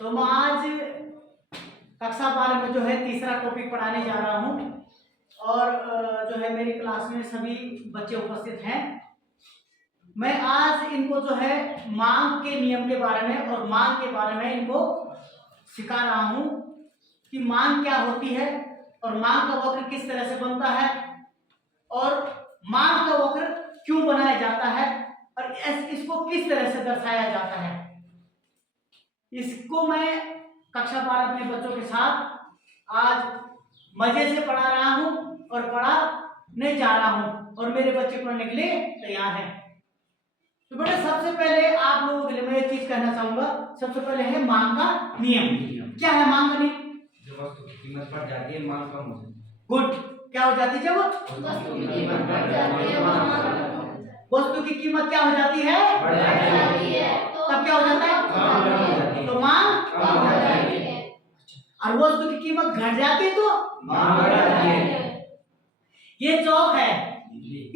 तो मैं आज कक्षा 12 में जो है तीसरा टॉपिक पढ़ाने जा रहा हूँ और जो है मेरी क्लास में सभी बच्चे उपस्थित हैं। मैं आज इनको जो है मांग के नियम के बारे में और मांग के बारे में इनको सिखा रहा हूँ कि मांग क्या होती है और मांग का वक्र किस तरह से बनता है और मांग का वक्र क्यों बनाया जाता है और इसको किस तरह से दर्शाया जाता है। इसको मैं कक्षा 12 अपने बच्चों के साथ आज मजे से पढ़ा रहा हूँ और पढ़ाने जा रहा हूँ और मेरे बच्चे पढ़ने के लिए तैयार हैं। तो बेटा सबसे पहले आप लोगों के लिए मैं एक चीज कहना चाहूंगा। सबसे पहले है मांग का नियम। क्या है मांग का नियम? जब वस्तु की कीमत बढ़ जाती है मांग कम हो जाती है। गुड। क्या हो जाती है? जब वस्तु की कीमत बढ़ जाती है वस्तु की कीमत क्या हो जाती है? बढ़ जाती है। तब क्या हो जाता है? तो मांग कम हो जाती है। और वस्तु की कीमत घट जाती है तो मांग बढ़ जाती है। ये चौक है,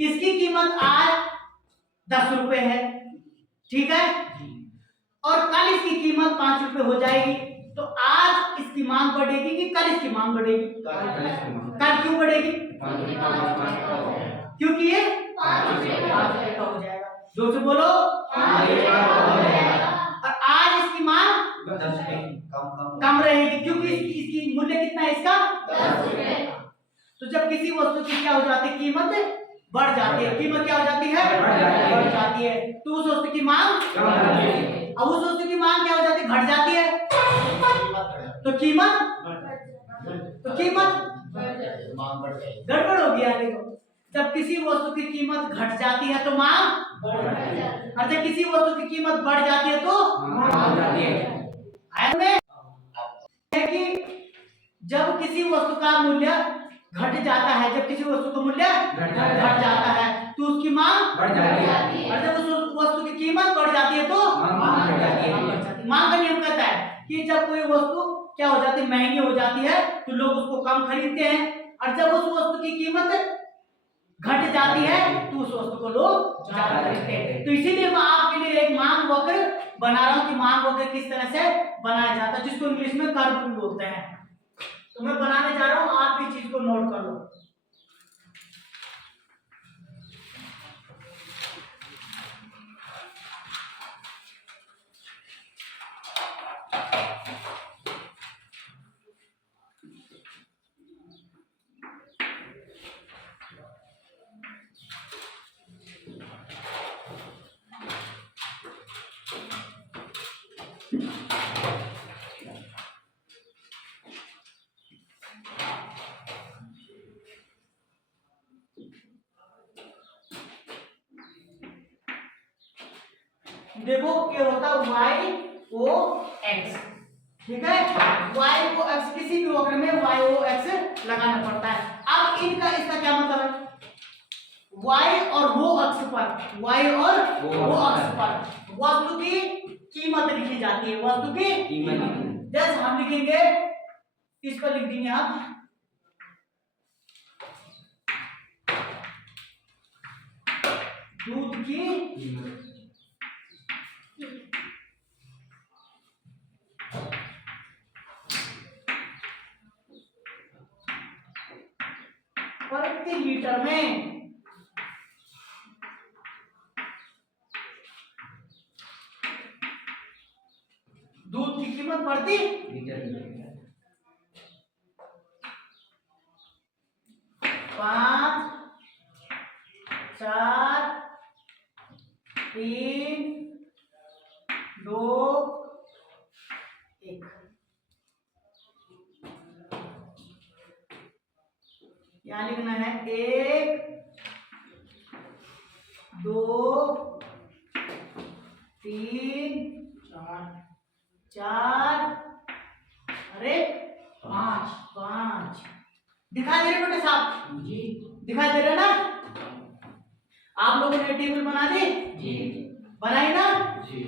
इसकी कीमत आज 10 रुपए है, ठीक है, और कल इसकी कीमत 5 रुपए हो जाएगी। तो आज इसकी मांग बढ़ेगी कि कल इसकी मांग बढ़ेगी? कल क्यों बढ़ेगी? क्योंकि ये 5 रुपए का हो जाएगा। जोर से बोलो। और आज इसकी मांग कम रहेगी क्योंकि इसकी मूल्य कितना है इसका? 10 रुपए। तो जब किसी वस्तु की क्या हो जाती है? कीमत बढ़ जाती है। कीमत क्या हो जाती है? बढ़ जाती है। तो उस वस्तु की मांग अब उस वस्तु की मांग क्या हो जाती है? घट जाती है। तो कीमत गड़बड़ हो गया। देखो, जब किसी वस्तु की कीमत घट जाती है तो मांग और जब किसी वस्तु की कीमत बढ़ जाती है तो मांग जाती है। कि जब किसी वस्तु का मूल्य घट जाता है, जब किसी वस्तु का मूल्य घट जाता है तो उसकी मांग बढ़ जाती है और जब उस वस्तु की कीमत बढ़ जाती है तो मांग बढ़ जाती है। मांग का नियम कहता है कि जब कोई वस्तु क्या हो जाती है? महंगी हो जाती है तो लोग उसको कम खरीदते हैं और जब उस वस्तु की कीमत घट जाती है तो उस वस्तु को लोग ज्यादा खरीदते हैं। तो इसीलिए मैं आपके लिए एक मांग वक्र बना रहा हूँ कि मांग वक्र किस तरह से बनाया जाता है, जिसको इंग्लिश में कर्व बोलते हैं। तो मैं बनाने जा रहा हूँ, आप भी चीज को नोट कर लो। देखो क्या होता है y o x, ठीक है। y o x किसी भी वक्र में y o x लगाना पड़ता है। अब इनका इसका क्या मतलब है? y और वो अक्ष पर, y और वो अक्ष पर वस्तु की कीमत लिखी जाती है। वस्तु की कीमत जैसे हम लिखेंगे, इस पर लिख देंगे हम दूध की प्रति लीटर में दूध की कीमत प्रति पाँच, 4, 3, 2, 1। यहाँ लिखना है 1, 2, 3, 4, अरे 5। दिखाई दे रहे बेटे साहब? जी दिखाई दे रहे ना? आप लोगों ने टेबल बना दी? जी बनाई ना? जी।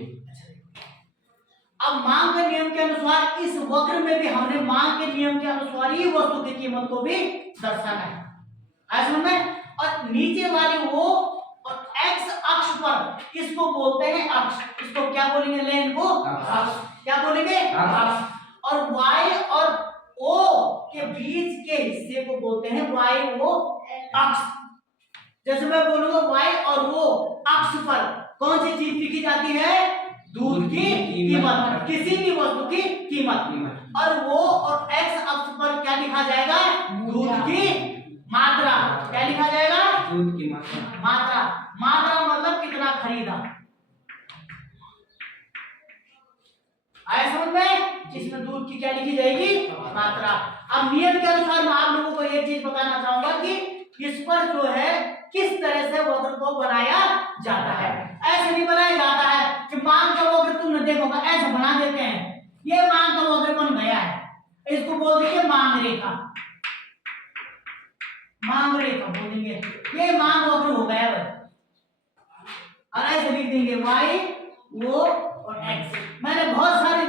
अब मांग के नियम के अनुसार इस वक्र में भी हमने मांग के नियम के अनुसार ही वस्तु की कीमत को भी दर्शाना है। समझ में? और नीचे वाली वो और x अक्ष पर इसको बोलते हैं अक्ष। इसको क्या बोलेंगे? लेन को अक्ष। क्या बोलेंगे? अक्ष। और y और o के बीच के हिस्से को बोलते हैं y o अक्ष। जैसे मैं बोलूंगा y और o अक्ष पर कौन सी चीज लिखी जाती है? दूध की कीमत, किसी भी वस्तु की कीमत। और वो और x अक्ष पर क्या लिखा जाएगा? दूध की मात्रा। क्या लिखा जाएगा? दूध की मात्रा। मात्रा। मात्रा मतलब कितना खरीदा। आया समझ में? इसमें दूध की क्या लिखी जाएगी? मात्रा। अब नियम के अनुसार मैं आप लोगों को एक चीज बताना चाहूंगा कि इस पर जो है किस तरह से वक्र को बनाया जाता है। ऐसे नहीं बनाया जाता है कि मांग का वक्र तुमने देखोगा ऐसे बना देते हैं, ये मांग का वक्र बन गया है, इसको बोल देंगे मांग रेखा। मांग रेखा बोलेंगे, ये मांग वक्र हो गया भाई। और ऐसे लिख देंगे y o और x। मैंने बहुत सारे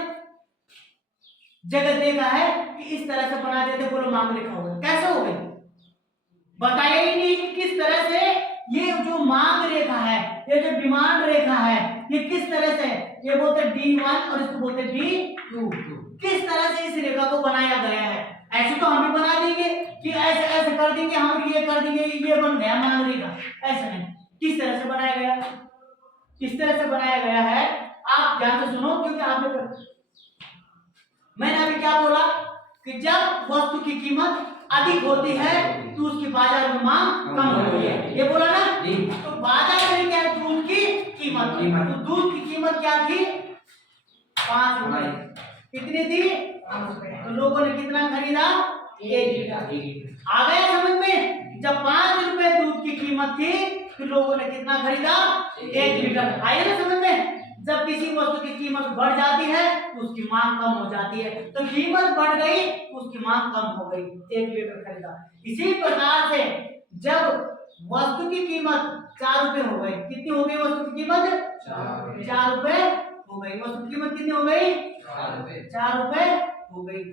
जगह देखा है कि इस तरह से बना देते, बोलो मांग रेखा हो गई। कैसे हो गई? बताया ही नहीं कि किस तरह से ये जो मांग रेखा है, ये जो डिमांड रेखा है, ये किस तरह से, ये बोलते D1 और इसको बोलते D2। किस तरह से इस रेखा को बनाया गया है। ऐसे तो हम भी बना देंगे कि ऐसे ऐसे कर देंगे, हम ये कर देंगे, ये बन गया मांग रेखा। ऐसा नहीं, किस तरह से बनाया गया, किस तरह से बनाया गया है आप ध्यान से सुनो। क्योंकि आपने, मैंने अभी क्या बोला कि जब वस्तु की कीमत अधिक होती है तो उसकी बाजार में मांग कम होती है, ये बोला ना। तो बाजार में क्या है? दूध की कीमत। तो दूध की कीमत क्या थी? 5 रुपए। कितनी थी? 5 रुपए। तो लोगों ने कितना खरीदा? 1 लीटर। आ गया समझ में? जब 5 रुपए दूध की कीमत थी तो लोगों ने कितना खरीदा? 1 लीटर। आया ना समझ में? जब किसी वस्तु की कीमत बढ़ जाती है तो उसकी मांग कम हो जाती है। तो कीमत बढ़ गई तो उसकी मांग कम हो गई, 1 लीटर खरीदा। इसी प्रकार से जब वस्तु की कीमत 4 रुपए हो गई, कितनी हो गई वस्तु की कीमत? 4 रुपए हो गई। वस्तु की कीमत कितनी हो गई? 4 रुपए हो गई।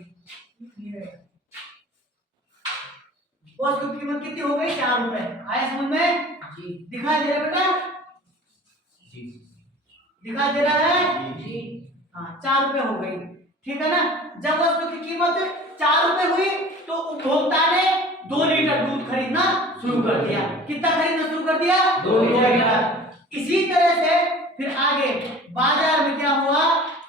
वस्तु की कीमत कितनी हो गई? 4 रुपए। आया समझ में? दिखाई दे रहा बेटा? दिखाई दे रहा है? हाँ, 4 रुपए हो गई। ठीक है ना? जब वस्तु की कीमत 4 रुपए हुई तो उपभोक्ता ने 2 लीटर दूध खरीदना शुरू कर दिया। कितना खरीदना शुरू कर दिया? 2 लीटर। इसी तरह से फिर आगे बाजार में क्या हुआ?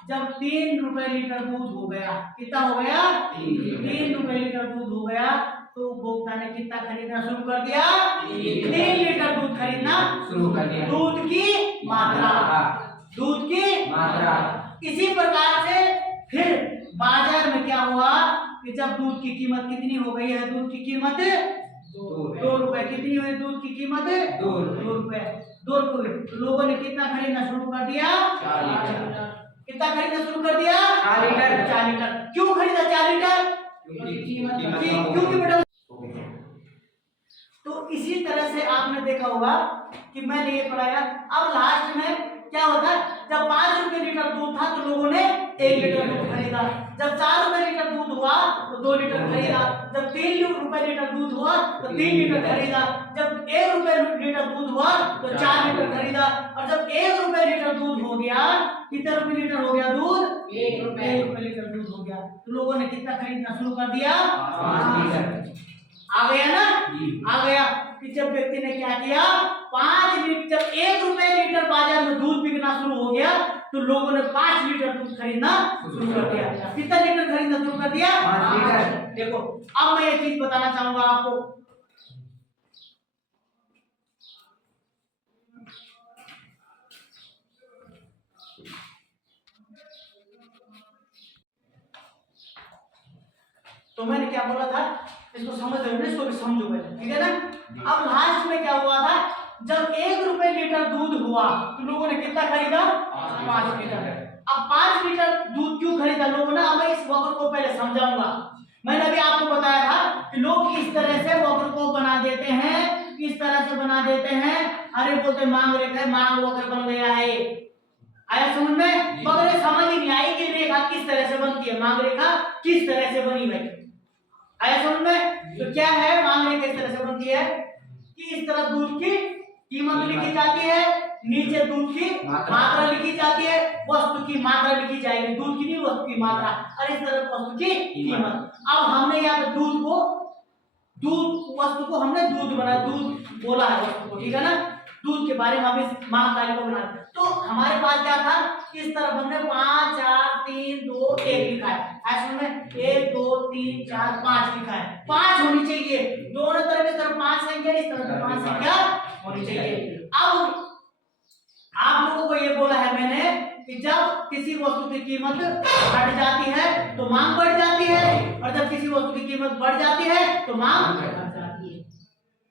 जब 3 रुपए लीटर दूध हो गया, कितना हो गया? 3 रुपए लीटर दूध हो गया तो उपभोक्ता ने कितना खरीदना शुरू कर दिया? 3 लीटर दूध खरीदना शुरू कर दिया। दूध की मात्रा, दूध की मात्रा। इसी प्रकार से फिर बाजार में क्या हुआ कि जब दूध की कीमत कितनी हो गई है? दूध की कीमत 2 रुपए। कितनी हुई दूध की कीमत? 2 रुपए। 2 रुपए। तो लोगों ने कितना खरीदना शुरू कर दिया? 4 लीटर। कितना खरीदना शुरू कर दिया? 4 लीटर। 4 लीटर। क्यों खरीदा 4 लीटर? क्योंकि बेटा। तो इसी तरह से आपने देखा होगा कि मैंने ये पढ़ाया। अब लास्ट में क्या होता है? जब 5 रुपए लीटर दूध था तो लोगों ने 1 लीटर दूध खरीदा। जब 4 रुपए लीटर दूध हुआ तो 2 लीटर खरीदा। जब 3 रुपए लीटर दूध हुआ तो 3 लीटर खरीदा। जब 1 रुपए लीटर दूध हुआ तो 4 लीटर खरीदा। और जब 1 रुपए लीटर दूध हो गया, कितने रुपए लीटर हो गया दूध? 1 रुपए लीटर दूध हो गया तो लोगों ने कितना खरीदना शुरू कर दिया? 5 लीटर। आ गया ना? आ गया कि जब व्यक्ति ने क्या किया? 5 लीटर, जब 1 रुपए लीटर बाजार में दूध बिकना शुरू हो गया तो लोगों ने 5 लीटर दूध खरीदना शुरू कर दिया। कितना लीटर खरीदना शुरू कर दिया? 5 लीटर। देखो अब मैं एक चीज बताना चाहूंगा आपको। तो मैंने क्या बोला था? इसको समझ रहे हो ना? इसको भी समझो पहले, ठीक है ना? अब लास्ट में क्या हुआ था? जब 1 रुपए लीटर दूध हुआ तो लोगों ने कितना खरीदा? 5 लीटर। अब 5 लीटर दूध क्यों खरीदा लोगों ने? अब मैं इस वक्र को पहले समझाऊंगा। मैंने अभी आपको बताया था कि लोग इस तरह से वक्र को बना देते हैं, इस तरह से बना देते हैं। अरे बोलते मांग रेखा, मांग वक्र बन गया है। आया समझ में? मगर समझ ही नहीं आई कि रेखा किस तरह से बनती है, मांग रेखा किस तरह से बनी भाई। आया समझ में? तो क्या है मांग रेखा? इस तरह से बनती है कि इस तरह दूध की कीमत लिखी जाती है नीचे दूध की मात्रा लिखी जाती है, वस्तु की मात्रा लिखी जाएगी, दूध की नहीं वस्तु की मात्रा, और इस तरह वस्तु की कीमत। अब हमने यहाँ पे दूध वस्तु को हमने दूध बनाया, दूध बोला है वस्तु को, ठीक है ना, दूध के बारे में हम इस मांग तालिका को बना। तो हमारे पास क्या था, इस तरफ हमने 5 4 3 2 1 लिखा है, ऐसे में 1 2 3 4 5 लिखा है, 5 होनी चाहिए, दोनों तरफ इस तरफ 5 संख्या, इस तरफ 5 संख्या होनी चाहिए। अब आप लोगों को ये बोला है मैंने कि जब किसी वस्तु की कीमत घट जाती है तो मांग बढ़ जाती है, और जब किसी वस्तु की कीमत बढ़ जाती है तो मांग घट जाती है।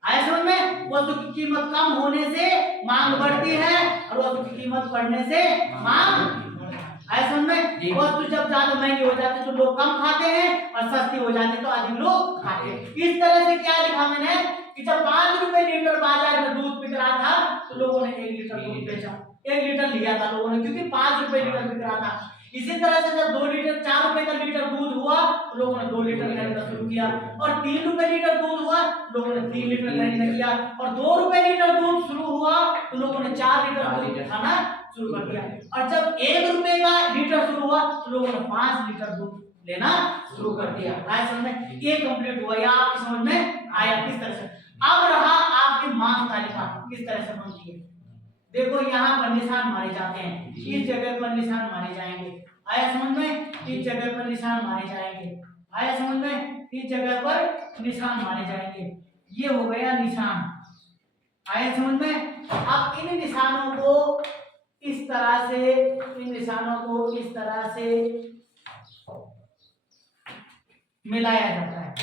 आया समझ में? वस्तु की कीमत कम होने से मांग बढ़ती है, और वस्तु की कीमत बढ़ने से मांग, आया समझ में? वस्तु जब ज्यादा महंगी हो जाती है तो लोग कम खाते हैं, और सस्ती हो जाती है तो अधिक लोग खाते हैं। इस तरह से क्या लिखा मैंने कि जब 5 रुपए लीटर बाजार में दूध बिक रहा था तो लोगों ने 1 लीटर दूध बेचा, 1 लीटर लिया था लोगों ने, क्योंकि 5 रुपए लीटर बिक रहा था। इसी तरह से जब 2 लीटर 4 रुपए का लीटर दूध हुआ तो लोगों ने 2 लीटर खरीदना शुरू किया, और 3 रुपए लीटर दूध हुआ लोगों ने 3 लीटर खरीदना किया, और 2 रुपए लीटर दूध शुरू हुआ तो लोगों ने 4 लीटर दूध खाना शुरू कर दिया, और जब 1 रुपए का लीटर शुरू हुआ तो लोगों ने 5 लीटर दूध लेना शुरू कर दिया। आया समझ में? ये कंप्लीट हुआ, या आपकी समझ में आया किस तरह से? अब रहा आपकी मांग तालिका किस तरह से बनती है। देखो यहाँ पर निशान मारे जाते हैं, इस जगह पर निशान मारे जाएंगे, आया समझ में? इस जगह पर निशान मारे जाएंगे, आया समझ में? इस जगह पर निशान मारे जाएंगे, ये हो गया निशान, आया समझ में? अब इन निशानों को इस तरह से, इन निशानों को इस तरह से मिलाया जाता है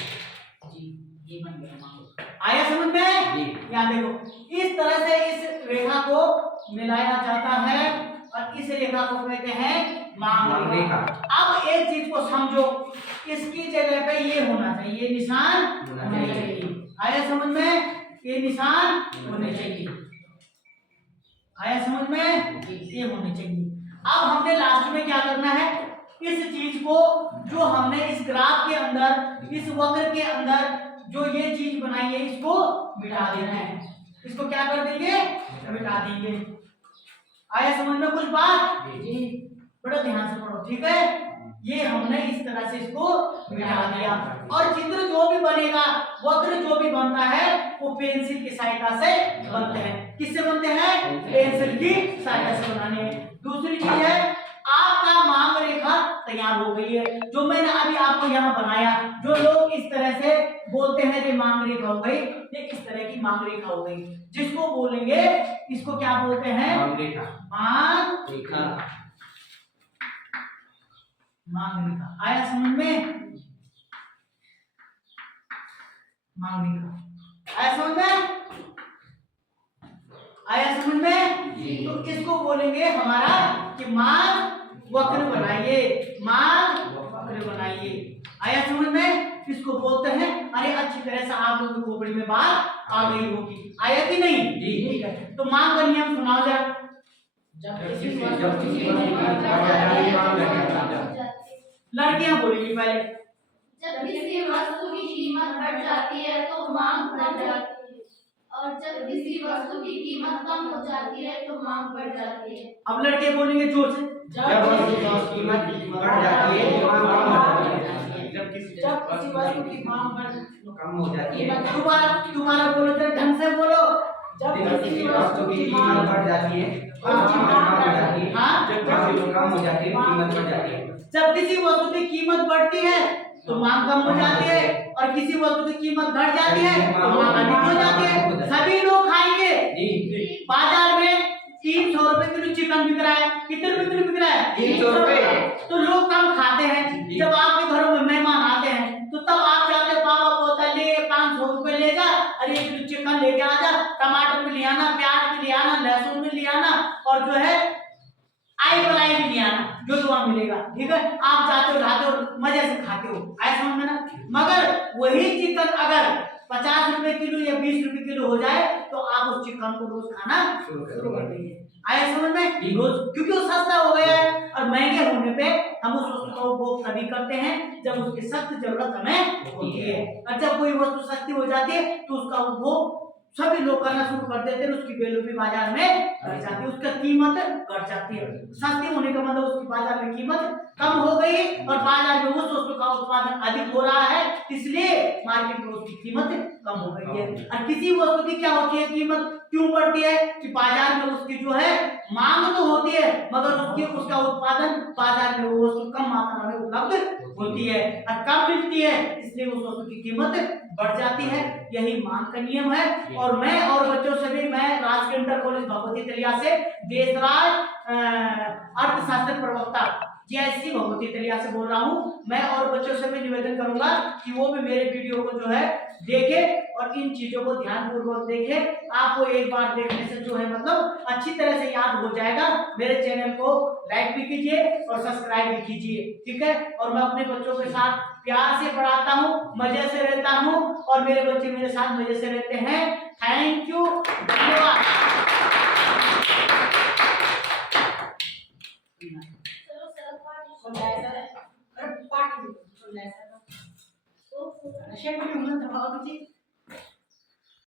जी, ये बन गया मांग। आया समझ में? यहाँ देखो इस तरह से इस रेखा को मिलाया जाता है, और इस रेखा को कहते हैं मांग रेखा। अब एक चीज को समझो, इसकी जगह पे ये होना चाहिए, ये निशान होने चाहिए, आया समझ में? ये निशान होने चाहिए, आया समझ में? ये होने चाहिए। अब हमने लास्ट में क्या करना है, इस चीज को जो हमने इस ग्राफ के अंदर, इस वक्र के अंदर जो ये चीज बनाई है इसको मिटा देना है, इसको क्या कर देंगे, मिटा देंगे। आया समझ में कुछ बात जी? बड़ा ध्यान से पढ़ो, ठीक है? ये हमने इस तरह से इसको मिटा दिया, और चित्र जो भी बनेगा, वक्र जो भी बनता है वो पेंसिल की सहायता से बनते हैं। किससे बनते हैं? पेंसिल की सहायता से बनाने हैं। दूसरी चीज है, आपका मांग रेखा तैयार हो गई है, जो मैंने अभी आपको यहाँ बनाया। जो लोग इस तरह से बोलते हैं ये मांग रेखा हो गई, ये किस तरह की मांग रेखा हो गई, जिसको बोलेंगे, इसको क्या बोलते हैं? मांग रेखा। मांग रेखा, मांग रेखा। आया समझ में? मांग रेखा आया समझ में? आया समझ में? तो इसको बोलेंगे हमारा कि मांग वक्र बनाइए, मांग वक्र बनाइए। आया समझ में? इसको बोलते हैं। अरे अच्छी तरह से आप लोगों की खोपड़ी में बात आ गई होगी, आया कि नहीं? ठीक है, तो मांग का नियम सुनाओ जरा। लड़कियां बोलेंगी पहले। जब किसी वस्तु की कीमत बढ़ जाती है तो मांग बढ़ जाती है, और जब किसी वस्तु की कीमत कम हो जाती है तो मांग बढ़ जाती है। अब लड़के बोलेंगे जोर से। जब वस्तु की कीमत बढ़ जाती है तो मांग कम हो जाती है, जब किसी वस्तु की मांग कम हो जाती है। तुम्हारा बोलो जरा ढंग से बोलो। जब किसी वस्तु की कीमत बढ़ जाती है तो मांग कम हो जाती है, जब वस्तु कम हो जाती है कीमत बढ़ जाती है। जब किसी वस्तु की कीमत बढ़ती है तो मांग कम हो जाती है, और किसी वस्तु की कीमत घट जाती है तो मांग अधिक हो जाती है। सभी लोग खाएंगे। बाजार में 300 रुपए किलो चिकन बिक रहा है, कितने रुपए किलो बिक रहा है? 300 रुपए। तो लोग कम खाते हैं। जब आपके घरों में मेहमान आते हैं तो तब आप जाते, पापा बोलता है ले 500 रुपए ले जा, अरे 1 किलो चिकन लेके आ जा, टमाटर भी ले आना, प्याज भी ले आना, लहसुन भी ले आना, और जो है आई बलाई भी ले आना, जो वहां मिलेगा। ठीक है, आप जाते हो, खाते हो, मजे से खाते हो, ऐसा समझ में ना? मगर वही चिकन अगर 50 रुपए किलो या 20 रुपए किलो हो जाए तो आप उस चिकन को रोज खाना शुरू कर देंगे। आया समझ में? रोज, क्योंकि वो सस्ता हो गया है, और महंगे होने पे हम उस वस्तु का उपभोग तभी करते हैं जब उसकी सख्त जरूरत हमें होती है, और जब कोई वस्तु सस्ती हो जाती है तो उसका उपभोग सभी लोग करना शुरू कर देते हैं, उसकी वैल्यू भी बाजार में बढ़ जाती है, उसका कीमत घट जाती है। सस्ती होने का मतलब उसकी बाजार में कीमत कम हो गई और बाजार में उस वस्तु का उत्पादन अधिक हो रहा है, इसलिए मार्केट में उसकी कीमत कम हो गई है। और किसी वस्तु की क्या होती है कीमत क्यों बढ़ती है कि बाजार में उसकी जो है मांग तो होती है मगर उसका उत्पादन बाजार में वो वस्तु कम मात्रा में उपलब्ध होती है और कम मिलती है, इसलिए उस वस्तु की कीमत बढ़ जाती है। यही मांग का नियम है। और मैं और बच्चों से भी, मैं राजकीय इंटर कॉलेज भगवती तलिया से देशराज अर्थशास्त्र प्रवक्ता जयश्री भगवती तलिया से बोल रहा हूँ। मैं और बच्चों से भी निवेदन करूंगा कि वो भी मेरे वीडियो को जो है देखे और इन चीजों को ध्यानपूर्वक देखे। आपको एक बार देखने से जो है मतलब अच्छी तरह से याद हो जाएगा। मेरे चैनल को लाइक भी कीजिए और सब्सक्राइब भी कीजिए, ठीक है। और मैं अपने बच्चों के साथ प्यार से पढ़ाता हूँ, मजे से रहता हूँ और मेरे बच्चे मेरे साथ मजे से रहते हैं। थैंक यू, धन्यवाद। पार्टी